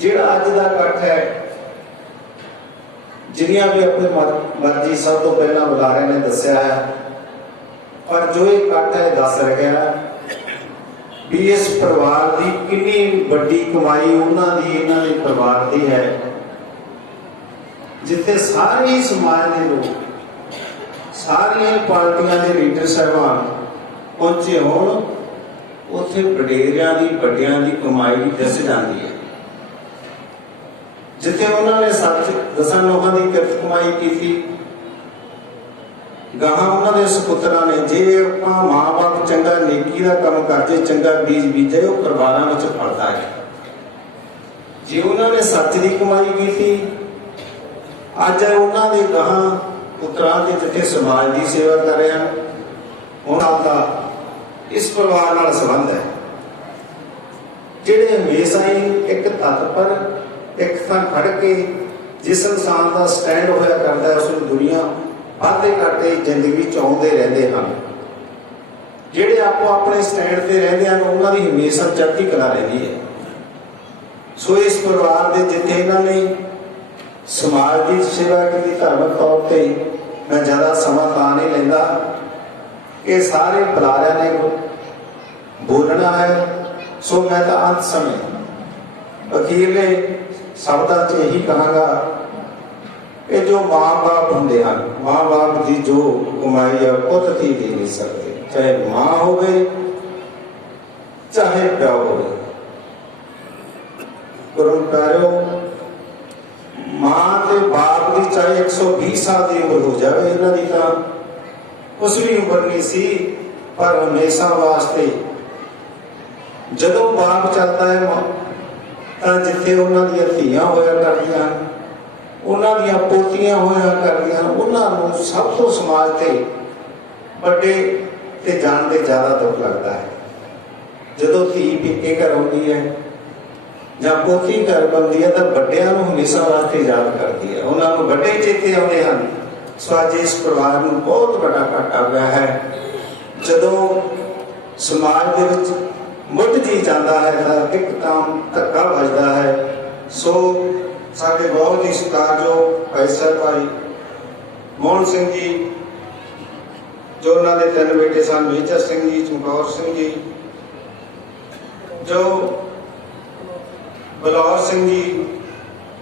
ਜਿਹੜਾ ਅੱਜ ਦਾ ਇਕੱਠ ਹੈ, जिन्नियां भी अपनी मर्जी सब तो पहला बुलारे ने दसिया है, पर जो इकट्ठ है दस रहा भी इस परिवार की कितनी बड़ी कमाई उन्होंने इन्हों के परिवार की है, जिथे सारे समाज के लोग, सारिया पार्टियां के लीडर साहबान पहुंचे होण, उत्थे वडेरियां की वड्डियां की कमाई दस जाती है। जिथे उन्होंने सच दसा लोगों की किरत कमाई की थी, गाहां उन्होंने सपुत्रा ने जे माँ बाप चंगा नेकी का काम करते, चंगा बीज बीजे, वो परिवारों में फलता है। जे उन्होंने सच की कमाई की थी, अज उन्होंने गाहां पुत्रा के जिथे समाज की सेवा कर रहे हैं, उन्होंने इस परिवार नाल संबंध है, जिहड़े हमेशा ही एक तत्पर एक थां खड़ के जिस इंसान का स्टैंड होया करता है, उसनूं दुनिया वाधे घाटे जिंदगी च आउंदे रहिंदे हन। जिहड़े आपो अपने स्टैंड ते रहिंदे हन, उन्हां दी हमेशा चढ़ती कला रहिंदी है। सो इस परिवार दे जिथे इन्हां ने समाज की सेवा की, धार्मिक तौर पर मैं ज़्यादा समा तां नहीं लैंदा कि सारे बुलारियां ने बोलना है। सो मैं तो अंत समय अखीरले शब्दां च यही कहांगा कि जो माँ बाप होंदे हैं, माँ बाप की जो कमाई है पुत थी दे नहीं सकते, चाहे माँ होवे चाहे प्या होवे। गुरु प्यारो, माँ ते बाप की चाहे 120 साल की उम्र हो जाए, इन्हां दी तां कुछ भी उम्र नहीं सी, पर हमेशा वास्ते जदों बाप चलता है जिथे उन्होंने धियां होया करदियां, उन्होंने पोतियां होया करदियां, उन्होंने सब तो समाज के बड़े ते जान दे ज्यादा दुख लगता है। जदों धी पीके घर आउंदी है जां पोती घर बनती है, तो बड़ियां नूं हमेशा वास्ते याद करती है, उन्होंने बड़े चेते आउंदे हन। सो अज इस परिवार नूं बहुत बड़ा घाटा पिया है। जदों समाज दे विच मुठ जी जाता है तो एक काम धक्का बजता है। सो साडे बहुत ही सत्कारयोग भाई साहब भाई मोहन सिंह जी, जो उन्होंने 3 बेटे सन, मेजर सिंह जी, चमकौर सिंह जी, जो बलौर सिंह जी,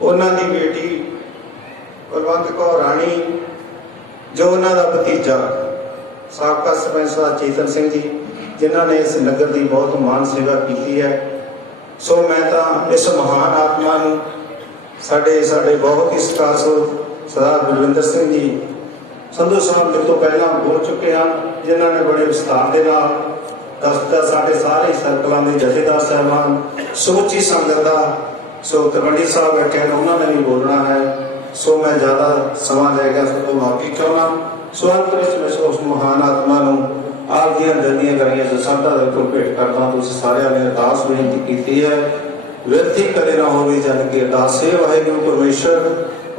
उन्होंने बेटी कुलवंत कौर राणी, जो उन्होंने भतीजा साबका सरपंच चेतन सिंह जी, जिन्होंने इस नगर की बहुत मान सेवा की है। सो मैं तो इस महान आत्मा साडे बहुत ही सत्कारयोग सरदार बलविंदर सिंह जी संधू साहब मेरे तो पहला बोल चुके हैं, जिन्होंने बड़े विस्तार के नाल दसदा साडे सारे सर्कलों के जथेदार साहबान, समूची संगत का। सो तलवंडी साहब बैठे हैं, उन्होंने भी बोलना है। सो मैं ज़्यादा समा ले गया, सब तो माफी चाहना। सो अंत में उस महान आत्मा आप दिल दियां करियां श्रद्धा को भेंट करता। तुम सारिਆਂ ने अरदास बेनती की है, व्यर्थी कदे ना होवे जन की अरदास है। वाहिगुरू परमेश्वर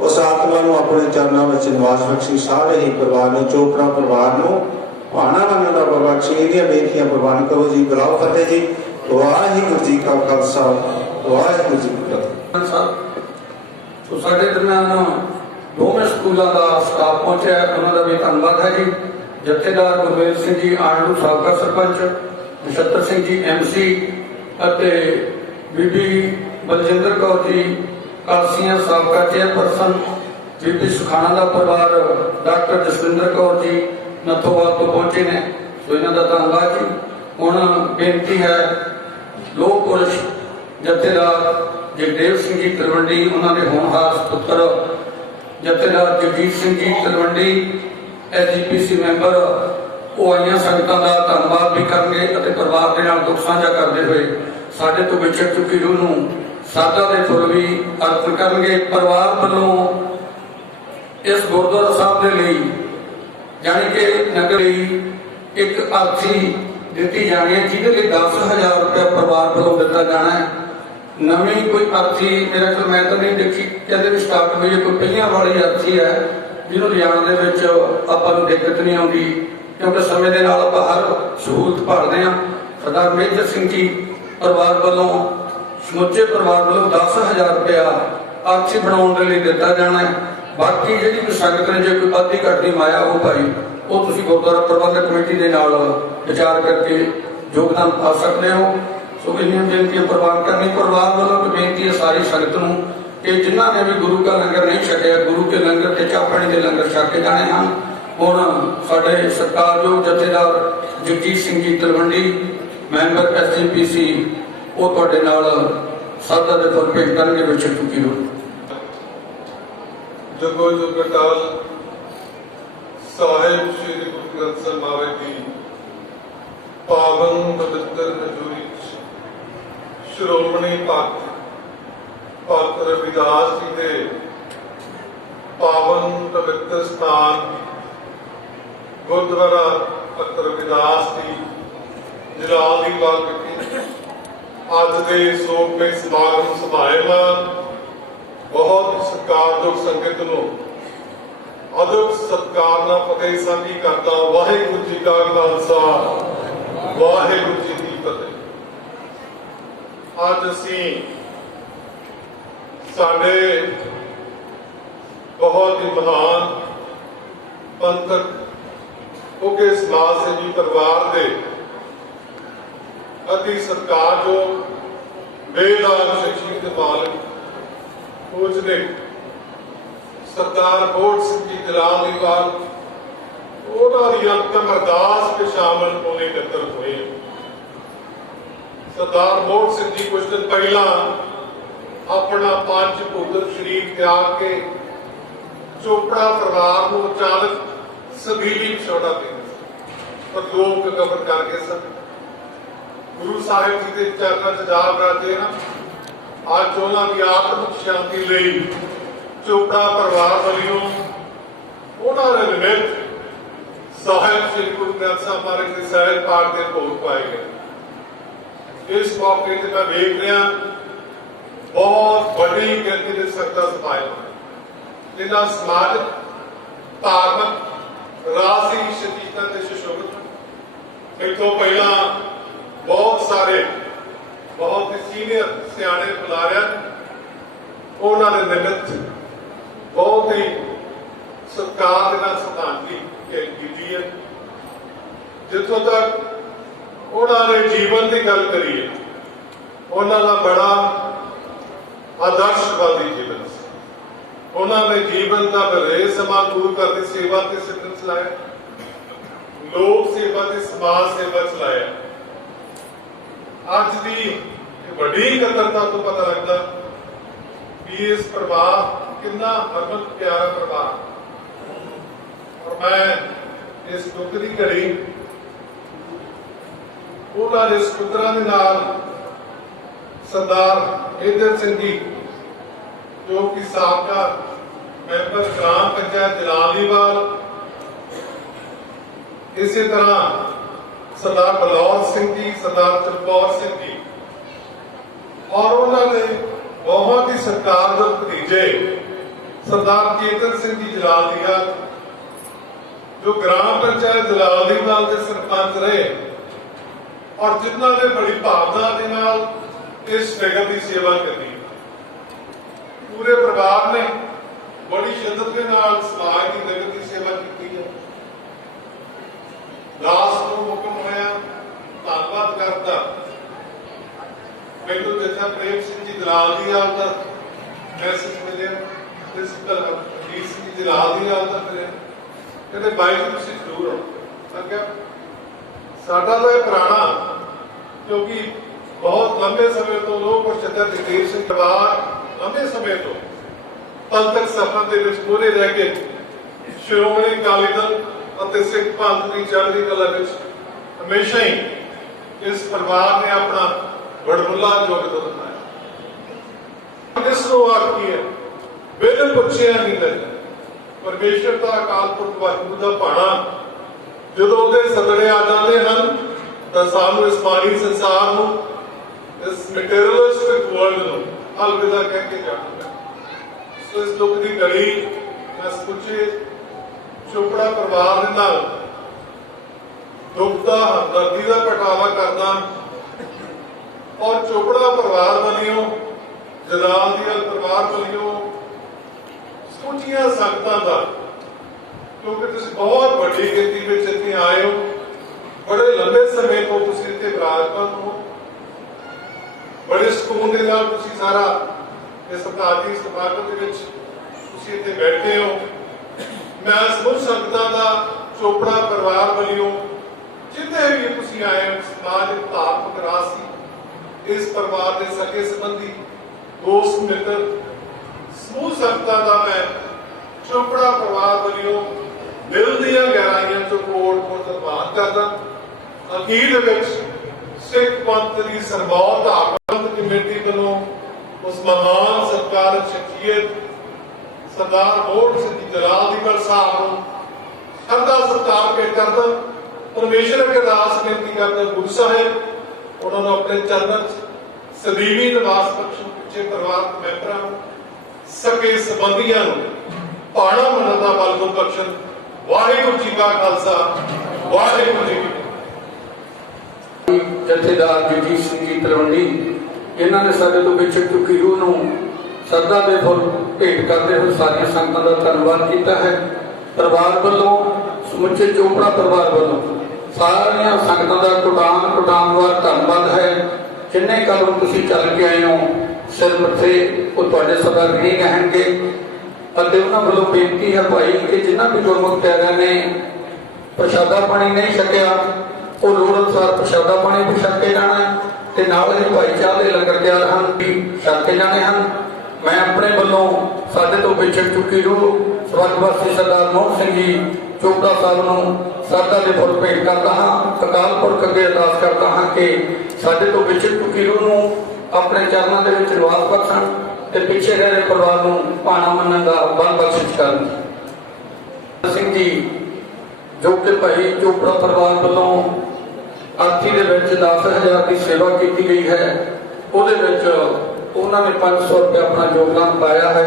उस आत्मा को अपने चरणों में निवास बख्शी, सारे ही परिवार ने, चोपड़ा परिवार को भाना मनण दा बख्शी, इहदियां बेनतियां प्रवान करो जी। बुलाओ फतेह जी। वाहिगुरू जी का खालसा, वाहिगुरू जी की फतेह। तो साडे दरम्यान दोवें स्कूलों का स्टाफ पहुंचा, उन्होंने भी धन्यवाद है जी। जथेदार गुरमेल सिंह जी आंडू साबका सरपंच, नछत्तर सिंह जी MC ਅਤੇ बीबी बलजिंदर कौर जी कालसियां साबका चेयरपर्सन, बीबी सुखाना का परिवार डॉक्टर जसविंदर कौर जी नथोवाल तो पहुंचे ने। सो इन्हों का धन्यवाद जी। हुण बेनती है लोक पुरुष जथेदार जगदेव सिंह जी तलवंडी, उन्होंने होनहार पुत्र जथेदार जगजीत सिंह जी तलवंडी SGPC मैंबर, वो आईया संगतां का धन्यवाद भी करेंगे, परिवार के नाल दुख साझा करते हुए साडे तो विछड़ चुकी रूह नूं साधा दे फुल भी अर्पण करेंगे। परिवार वालों इस गुरुद्वारा साहब के लिए यानी कि नगर एक अर्थी दी जानी है, जिहदे लिए 10,000 रुपया परिवार वालों दिता जाना है। नवी कोई अर्थी मेरे को मैं तो नहीं देखी, कहते भी स्टार्ट हुई है, कोई पहियां वाली अर्थी है जिन्होंने लियाने आपां दिक्कत नहीं आती, क्योंकि समय के नाल आपां हर सहूलत भालते हैं। सरदार मेजर सिंह जी परिवार वालों ਸਮੁੱਚੇ ਪਰਿਵਾਰ ਵੱਲੋਂ 10,000 ਰੁਪਇਆ ਆਰਥਿਕ ਬਣਾਉਣ ਦੇ ਲਈ ਦਿੱਤਾ ਜਾਣਾ ਹੈ। ਬਾਕੀ ਜਿਹੜੀ ਕੋਈ ਸੰਗਤ ਨੇ ਜੇ ਕੋਈ ਅੱਧੀ ਘੱਟੀ ਮਾਇਆ ਉਹ ਭਾਈ ਉਹ ਤੁਸੀਂ ਗੁਰਦੁਆਰਾ ਪ੍ਰਬੰਧਕ ਕਮੇਟੀ ਦੇ ਨਾਲ ਵਿਚਾਰ ਕਰਕੇ ਯੋਗਦਾਨ ਪਾ ਸਕਦੇ ਹੋ। ਸੋ ਇੰਨੀਆਂ ਬੇਨਤੀਆਂ ਪ੍ਰਵਾਨ ਕਰਨੀ। ਪਰਿਵਾਰ ਵੱਲੋਂ ਇੱਕ ਬੇਨਤੀ ਹੈ ਸਾਰੀ ਸੰਗਤ ਨੂੰ ਕਿ ਜਿਨ੍ਹਾਂ ਨੇ ਵੀ ਗੁਰੂ ਕਾ ਲੰਗਰ ਨਹੀਂ ਛਕਿਆ, ਗੁਰੂ ਕੇ ਲੰਗਰ ਤੇ ਚਾਹ ਪਾਣੀ ਦੇ ਲੰਗਰ ਛਕ ਕੇ ਜਾਣੇ ਹਨ। ਹੁਣ ਸਾਡੇ ਸਤਿਕਾਰਯੋਗ ਜਥੇਦਾਰ ਜਗਜੀਤ ਸਿੰਘ ਜੀ ਤਲਵੰਡੀ, ਮੈਂਬਰ SGPC, ਉਹ ਤੁਹਾਡੇ ਨਾਲ ਸਾਦਾ ਦੇ ਤੌਰ ਭੇਟ ਕਰਨਗੇ। ਵਿੱਚ ਚੁੱਕੀ ਹੋ ਜਗੋ ਜੁਗ ਅਕਾਲ ਸਾਹਿਬ ਸ੍ਰੀ ਗੁਰੂ ਗ੍ਰੰਥ ਸਾਹਿਬ ਮਹਾਰਾਜ ਦੀ ਪਾਵਨ ਪਵਿੱਤਰ ਹਜ਼ੂਰੀ ਸ਼੍ਰੋਮਣੀ ਭਗਤ ਰਵਿਦਾਸ ਜੀ ਦੇ ਪਾਵਨ ਪਵਿੱਤਰ ਸਥਾਨ ਗੁਰਦੁਆਰਾ ਭਗਤ ਰਵਿਦਾਸ ਦੀ ਜਲਾਲੀਵਾਲ ਵਿਖੇ ਅੱਜ ਦੇ ਸੋਭਮਈ ਸਮਾਗਮ ਸਮਾਏਮਾਨ ਬਹੁਤ ਸਤਿਕਾਰਯੋਗ ਸੰਗਤ ਨੂੰ ਅਦਬ ਸਤਿਕਾਰ ਨਾਲ ਫਤਿਹ ਸਾਂਝੀ ਕਰਦਾ। ਵਾਹਿਗੁਰੂ ਜੀ ਕਾ ਖਾਲਸਾ, ਵਾਹਿਗੁਰੂ ਜੀ ਕੀ ਫਤਿਹ। ਅੱਜ ਅਸੀਂ ਸਾਡੇ ਬਹੁਤ ਹੀ ਮਹਾਨ ਪੰਥਕ ਉੱਘੇ ਸਮਾਜ ਸੇਵੀ ਪਰਿਵਾਰ ਦੇ ਅਤੀ ਸਤਿਕਾਰਯੋਗ ਬੇਦਾਗ ਸ਼ਖਸੀਅਤ ਦੇ ਮਾਲਕ ਪੂਜਨੀਕ ਸਰਦਾਰ ਬੋੜ ਸਿੰਘ ਜੀ ਜਲਾਲੀਵਾਲ, ਉਹਨਾਂ ਦੀ ਅੰਤਮ ਅਰਦਾਸ ਵਿੱਚ ਸ਼ਾਮਲ ਹੋਣੇ ਇਕੱਤਰ ਹੋਏ। ਸਰਦਾਰ ਬੋੜ ਸਿੰਘ ਜੀ ਕੁਝ ਦਿਨ ਪਹਿਲਾਂ ਆਪਣਾ ਪੰਜ ਭੂਤਰ ਸ਼ਰੀਰ ਤਿਆਗ ਕੇ ਚੋਪੜਾ ਪਰਿਵਾਰ ਨੂੰ ਅਚਾਨਕ ਸਦੀਵੀ ਵਿਛੋੜਾ ਦੇ ਦਿੱਤਾ, ਪਰ ਲੋਕ ਕਬਰ ਕਰ ਗਏ ਸਨ। ਗੁਰੂ ਸਾਹਿਬ ਜੀ ਦੇ ਚਰਨਾਂ 'ਚ ਜਾ ਬਰਾਜੇ ਨਾ, ਅੱਜ ਉਹਨਾਂ ਦੀ ਆਤਮਿਕ ਸ਼ਾਂਤੀ ਲਈ ਚੋਪੜਾ ਪਰਿਵਾਰ ਵੱਲੋਂ ਉਹਨਾਂ ਦੇ ਨਿਮਿਤ ਸਾਹਿਬ ਸ੍ਰੀ ਗੁਰੂ ਗ੍ਰੰਥ ਸਾਹਿਬ ਮਹਾਰਾਜ ਦੇ ਸਾਹਿਬ ਪਾਠ ਦੇ ਭੋਗ ਪਾਏ ਗਏ। ਇਸ ਮੌਕੇ ਤੇ ਮੈਂ ਵੇਖ ਰਿਹਾ ਬਹੁਤ ਵੱਡੀ ਗਿਣਤੀ ਦੇ ਸੰਗਤਾਂ ਸਮਾਇਆ, ਜਿਨ੍ਹਾਂ ਸਮਾਜਿਕ, ਧਾਰਮਿਕ, ਰਾਜਸੀ ਸ਼ਖਸੀਅਤਾਂ ਤੇ ਸੁਸ਼ੋਭਿਤ। ਇੱਥੋਂ ਪਹਿਲਾਂ ਬਹੁਤ ਸਾਰੇ ਬਹੁਤ ਹੀ ਸੀਨੀਅਰ ਸਿਆਣੇ ਬੁਲਾਰਿਆਂ ਉਹਨਾਂ ਦੇ ਨਿਮਿਤ ਬਹੁਤ ਹੀ ਸਤਿਕਾਰ ਦੇ ਨਾਲ ਸ਼ਰਧਾਂਜਲੀ ਭੇਟ ਕੀਤੀ ਹੈ। ਜਿੱਥੋਂ ਤੱਕ ਉਹਨਾਂ ਦੇ ਜੀਵਨ ਦੀ ਗੱਲ ਕਰੀਏ, ਉਹਨਾਂ ਦਾ ਬੜਾ ਆਦਰਸ਼ਵਾਦੀ ਜੀਵਨ ਸੀ। ਉਹਨਾਂ ਨੇ ਜੀਵਨ ਦਾ ਬਰੇ ਸਮਾਂ ਗੁਰੂ ਘਰ ਦੀ ਸੇਵਾ ਤੇ ਸਿਮਰਨ ਚਲਾਇਆ, ਲੋਕ ਸੇਵਾ ਤੇ ਸਮਾਜ ਸੇਵਾ ਚਲਾਇਆ। ਅੱਜ ਦੀ ਵੱਡੀ ਇਕੱਤਰਤਾ ਤੋਂ ਪਤਾ ਲੱਗਦਾ ਕਿ ਇਸ ਪਰਿਵਾਰ ਕਿੰਨਾ ਹਰਮਨ ਪਿਆਰਾ ਪਰਿਵਾਰ। ਔਰ ਮੈਂ ਇਸ ਦੁੱਖ ਦੀ ਘੜੀ ਉਹਨਾਂ ਦੇ ਸਪੁੱਤਰਾਂ ਦੇ ਨਾਲ ਸਰਦਾਰ ਇੰਦਰ ਸਿੰਘ ਜੀ, ਜੋ ਕਿ ਸਾਬਕਾ ਮੈਂਬਰ ਗ੍ਰਾਮ ਪੰਚਾਇਤ ਜਲਾਲੀਵਾਲ, ਇਸੇ ਤਰ੍ਹਾਂ ਸਰਦਾਰ ਬਲੌਰ ਸਿੰਘ ਜੀ, ਸਰਦਾਰ ਚਮਕੌਰ ਸਿੰਘ ਜੀ, ਔਰ ਉਹਨਾਂ ਦੇ ਬਹੁਤ ਹੀ ਸਤਿਕਾਰਯੋਗ ਭਤੀਜੇ ਸਰਦਾਰ ਚੇਤਨ ਸਿੰਘ ਜੀ ਜਲਾਲੀਵਾਲ, ਜੋ ਗ੍ਰਾਮ ਪੰਚਾਇਤ ਜਲਾਲੀਵਾਲ ਦੇ ਸਰਪੰਚ ਰਹੇ, ਔਰ ਜਿਨ੍ਹਾਂ ਨੇ ਬੜੀ ਭਾਵਨਾ ਦੇ ਨਾਲ ਇਸ ਨਗਰ ਦੀ ਸੇਵਾ ਕੀਤੀ। ਪੂਰੇ ਪਰਿਵਾਰ ਨੇ ਬੜੀ ਸ਼ਿੱਦਤ ਦੇ ਨਾਲ ਸਮਾਜ ਦੀ ਨਗਰ ਦੀ ਸੇਵਾ ਕੀਤੀ ਹੈ। ਦਾਸ ਨੂੰ ਹੁਕਮ ਹੋਇਆ, ਧੰਨਵਾਦ ਕਰਦਾ। ਮੈਨੂੰ ਜਥਾ ਪ੍ਰੇਮ ਸਿੰਘ ਜੀ ਜਲਾਲੀਵਾਲ ਦਾ ਮੈਸੇਜ ਮਿਲਿਆ, ਪ੍ਰਿੰਸੀਪਲ ਅਜੀਤ ਸਿੰਘ ਜੀ ਜਲਾਲੀਵਾਲ ਦਾ ਮਿਲਿਆ, ਕਹਿੰਦੇ ਬਾਈ ਜੀ ਤੁਸੀਂ ਜ਼ਰੂਰ ਆਓ। ਮੈਂ ਕਿਹਾ ਸਾਡਾ ਤਾਂ ਇਹ ਪੁਰਾਣਾ, ਕਿਉਂਕਿ ਬਹੁਤ ਲੰਬੇ ਸਮੇਂ ਤੋਂ ਲੋਕ ਪ੍ਰਚਾਰ ਜਗਦੇਵ ਸਿੰਘ ਪਰਿਵਾਰ ਲੰਬੇ ਸਮੇਂ ਤੋਂ ਪੰਥਕ ਸਫ਼ਰ ਦੇ ਵਿੱਚ ਪੂਰੇ ਰਹਿ ਕੇ ਸ਼੍ਰੋਮਣੀ ਅਕਾਲੀ ਦਲ ਅਤੇ ਸਿੱਖ ਪੰਥ ਦੀ ਚੜ੍ਹਦੀ ਕਲਾ ਵਿੱਚ ਹਮੇਸ਼ਾ ਹੀ ਇਸ ਪਰਿਵਾਰ ਨੇ ਆਪਣਾ ਵਡਮੁੱਲਾ ਯੋਗਦਾਨ ਪਾਇਆ। ਇਸ ਨੂੰ ਆਖੀ ਹੈ ਬਿਨ ਪੁੱਛਿਆ ਨਹੀਂ ਲੱਗਦਾ। ਪਰਮੇਸ਼ਰ ਦਾ ਅਕਾਲ ਪੁਰਖ ਵਾਹਿਗੁਰੂ ਦਾ ਭਾਣਾ ਜਦੋਂ ਉਹਦੇ ਸਦੜੇ ਆ ਜਾਂਦੇ ਹਨ ਤਾਂ ਸਾਨੂੰ ਇਸ ਮਾਨੀ ਸੰਸਾਰ ਨੂੰ, ਇਸ ਮਟੀਰੀਅਲਿਸਟਿਕ ਵਰਲਡ ਨੂੰ ਅਲਵਿਦਾ ਕਹਿ ਕੇ ਜਾਣਾ। ਸੋ ਇਸ ਦੁੱਖ ਦੀ ਘੜੀ ਮੈਂ ਸੋਚੇ ਚੋਪੜਾ ਪਰਿਵਾਰ ਦੇ ਨਾਲ ਦੁੱਖ ਦਾ ਹਮਦਰਦੀ ਦਾ ਪ੍ਰਗਟਾਵਾ ਕਰਦਾ और चोपड़ा परिवार वालियों, जलाल दियाल परिवार वालियों, समूचिया संगतां दा, क्योंकि तुसीं बहुत वड्डी गिनती विच इत्थे आए हो, बड़े लंबे समय तो तुसीं इत्थे विराजमान हो, बड़े सुकून के नाल तुसीं सारा इस सरकारी समागम दे विच तुसीं इत्थे बैठे हो। मैं समूह संगतां दा चोपड़ा परिवार वालियों जिन्ने भी तुसीं आए हो, समाज धार्मिक रासी इस परिवार के सगे संबंधी दोस्त मित्र समूह संगतां दा मैं चोपड़ा परिवार वालियों दिल दीआं गहराइयां चों कोट-कोट धन्नवाद करदा। अखीर विच सिख पंथ दी सरबौत धार्मिक कमेटी वालों उस महान सरकार शख्सियत सरदार मोहन सिंह जलाल दियाल साहब नूं श्रद्धा सत्कार भेंट करदा। परमेश्वर अगे अरदास बेनती करदा गुरु साहिब उन्होंने अपने चरणों च सदीवी निवास बख्शण, पिछे परिवार मैंबरां नूं सके संबंधियां नूं भाणा मनण दा बल को बख्शण। वाहिगुरू जी का खालसा, वाहिगुरू जी की जथेदार जगजीत सिंह जी तलवंडी इन्होंने साडे तो विछड़ चुकी रूह नूं श्रद्धा दे फुल भेंट करते हुए सारिया संगतां दा धन्नवाद किया है। परिवार वालों, समुचे चोपड़ा परिवार वालों सारिया संगतां दा कोटानवार धन्नवाद है। जिन्ने कल तुसीं चल के आए हो सिर मथे वो तुहाडे सदा नहीं रहणगे। ਅਤੇ ਉਹਨਾਂ ਵੱਲੋਂ ਬੇਨਤੀ है भाई कि जिन्हां भी गुरमुख प्यारिਆਂ ने प्रशादा पानी नहीं छकिया ਉਹ ਲੋੜ ਅਨੁਸਾਰ ਪ੍ਰਸ਼ਾਦਾ ਪਾਣੀ ਵੀ ਛਕ ਕੇ ਜਾਣਾ ਤੇ ਨਾਲ ਹੀ ਭਾਈ ਚਾਹ ਦੇ ਲੰਗਰ ਤਿਆਰ ਹਨ ਵੀ ਛਕ ਕੇ ਜਾਣੇ ਹਨ। ਮੈਂ ਆਪਣੇ ਵੱਲੋਂ ਸਾਡੇ ਤੋਂ ਵਿਛੜ ਚੁੱਕੀ ਰੂਹ ਸਵਰਗਵਾਸੀ ਸਰਦਾਰ ਮੋਹਨ ਸਿੰਘ ਜੀ ਚੋਪੜਾ ਸਾਹਿਬ ਨੂੰ ਸਰਦਾ ਦੇ ਫੁੱਲ ਭੇਟ ਕਰਦਾ ਹਾਂ। ਅਕਾਲ ਪੁਰਖ ਅੱਗੇ ਅਰਦਾਸ ਕਰਦਾ ਹਾਂ ਕਿ ਸਾਡੇ ਤੋਂ ਵਿਛੜ ਚੁੱਕੀ ਰੂਹ ਨੂੰ ਆਪਣੇ ਚਰਨਾਂ ਦੇ ਵਿੱਚ ਨਿਵਾਸ ਬਖਸ਼ਣ ਤੇ ਪਿੱਛੇ ਰਹੇ ਪਰਿਵਾਰ ਨੂੰ ਭਾਣਾ ਮੰਨਣ ਦਾ ਬਲ ਬਖਸ਼ਿਸ਼ ਕਰਨ। ਸਿੰਘ ਜੀ ਜੋ ਕਿ ਭਾਈ ਚੋਪੜਾ ਪਰਿਵਾਰ ਵੱਲੋਂ ਆਰਥੀ ਦੇ ਵਿੱਚ 10,000 ਦੀ ਸੇਵਾ ਕੀਤੀ ਗਈ ਹੈ, ਉਹਦੇ ਵਿੱਚ ਉਹਨਾਂ ਨੇ 500 ਰੁਪਏ ਆਪਣਾ ਯੋਗਦਾਨ ਪਾਇਆ ਹੈ।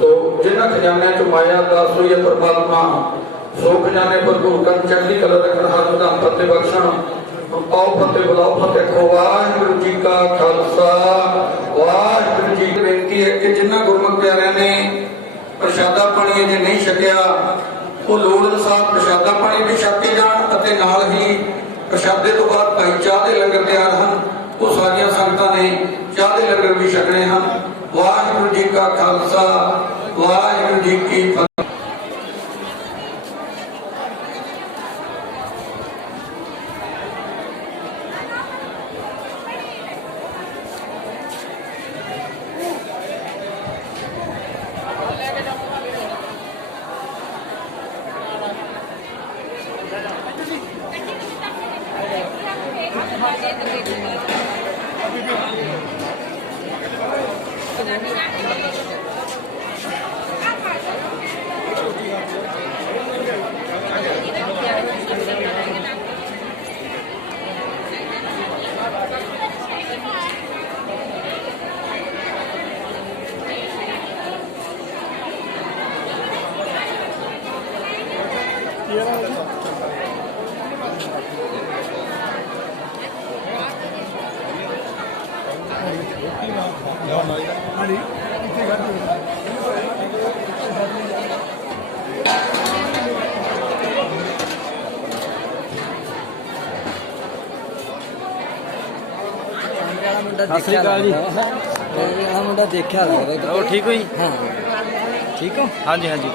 ਸੋ ਜਿਨ੍ਹਾਂ ਖਜ਼ਾਨਿਆਂ ਚ ਮਾਇਆ ਦਾਸ ਹੋਈ ਹੈ ਪਰਮਾਤਮਾ ਸੋ ਖਜ਼ਾਨੇ ਭਰਪੂਰ ਕਰਨ, ਚੜ੍ਹਦੀ ਕਲਾ ਰੱਖਣ, ਹਰ ਵਿਧਾਨ ਫਤਿਹ ਬਖਸ਼ਣ। ਆਓ ਫਤਿਹ ਬੁਲਾਓ, ਫਤਿਹ ਖੋ। ਵਾਹਿਗੁਰੂ ਜੀ ਕਾ ਖਾਲਸਾ, ਵਾਹਿਗੁਰੂ ਜੀ ਦੀ ਬੇਨਤੀ ਹੈ ਕਿ ਜਿਨ੍ਹਾਂ ਗੁਰਮੁਖ ਪਿਆਰਿਆਂ ਨੇ ਪ੍ਰਸ਼ਾਦਾ ਪਾਣੀ ਅਜੇ ਨਹੀਂ ਛਕਿਆ ਉਹ ਲੋੜ ਅਨੁਸਾਰ ਪ੍ਰਸ਼ਾਦਾ ਪਾਣੀ ਵੀ ਛਕ ਕੇ ਜਾਣ ਅਤੇ ਨਾਲ ਹੀ ਪ੍ਰਸ਼ਾਦੇ ਤੋਂ ਬਾਅਦ ਭਾਈ ਚਾਹ ਦੇ ਲੰਗਰ ਤਿਆਰ ਹਨ, ਉਹ ਸਾਰੀਆਂ ਸੰਗਤਾਂ ਨੇ ਚਾਹ ਦੇ ਲੰਗਰ ਵੀ ਛਕਣੇ ਹਨ। ਵਾਹਿਗੁਰੂ ਜੀ ਕਾ ਖਾਲਸਾ, ਵਾਹਿਗੁਰੂ ਜੀ ਕੀ ਫਤਿਹ। मुंडा देखा लगता है। ठीक हो जी? हाँ ठीक हो? हाँ जी हाँ जी।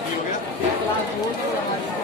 ਕੀ ਹੋ ਗਿਆ